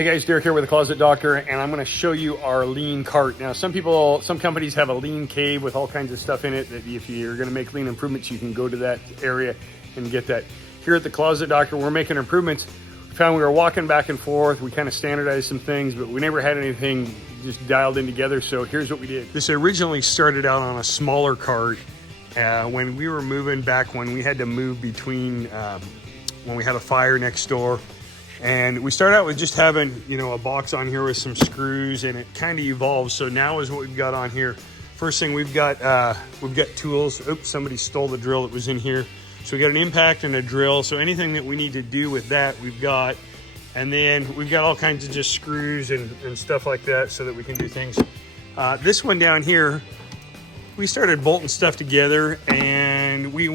Hey guys, Derek here with the Closet Doctor, and I'm going to show you our lean cart. Now, some companies have a lean cave with all kinds of stuff in it that if you're going to make lean improvements, you can go to that area and get that. Here at the Closet Doctor, we're making improvements. We found we were walking back and forth. We kind of standardized some things, but we never had anything just dialed in together. So here's what we did. This originally started out on a smaller cart when we were moving back when we had to move between when we had a fire next door. And we started out with just having, a box on here with some screws, and it kind of evolved. So now is what we've got on here. First thing we've got tools. Oops, somebody stole the drill that was in here. So we got an impact and a drill. So anything that we need to do with that, we've got. And then we've got all kinds of just screws and stuff like that so that we can do things. This one down here, we started bolting stuff together, and we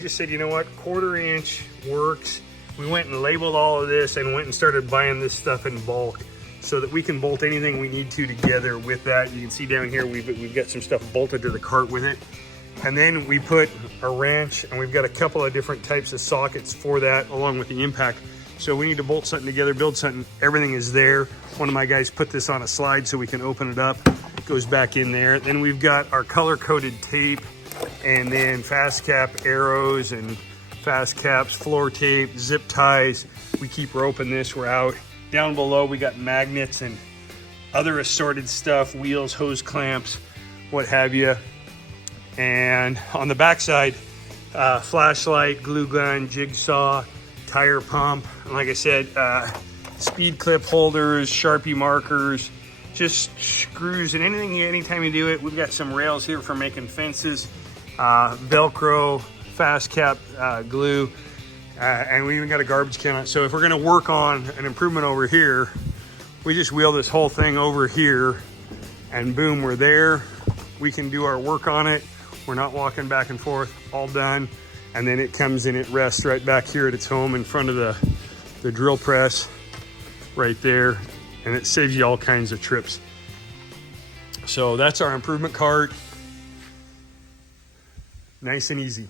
just said, you know what, 1/4 inch works. We went and labeled all of this and went and started buying this stuff in bulk so that we can bolt anything we need to together with that. You can see down here, we've got some stuff bolted to the cart with it. And then we put a wrench, and we've got a couple of different types of sockets for that along with the impact. So we need to bolt something together, build something, everything is there. One of my guys put this on a slide so we can open it up. It goes back in there. Then we've got our color-coded tape, and then fast cap arrows and fast caps, floor tape, zip ties. We keep roping this, we're out. Down below we got magnets and other assorted stuff, wheels, hose clamps, what have you. And on the backside, flashlight, glue gun, jigsaw, tire pump, and like I said, speed clip holders, Sharpie markers, just screws and anything, anytime you do it. We've got some rails here for making fences, Velcro, fast cap glue, and we even got a garbage can on it. So if we're gonna work on an improvement over here, we just wheel this whole thing over here and boom, we're there. We can do our work on it. We're not walking back and forth, all done. And then it comes and it rests right back here at its home in front of the drill press right there. And it saves you all kinds of trips. So that's our improvement cart. Nice and easy.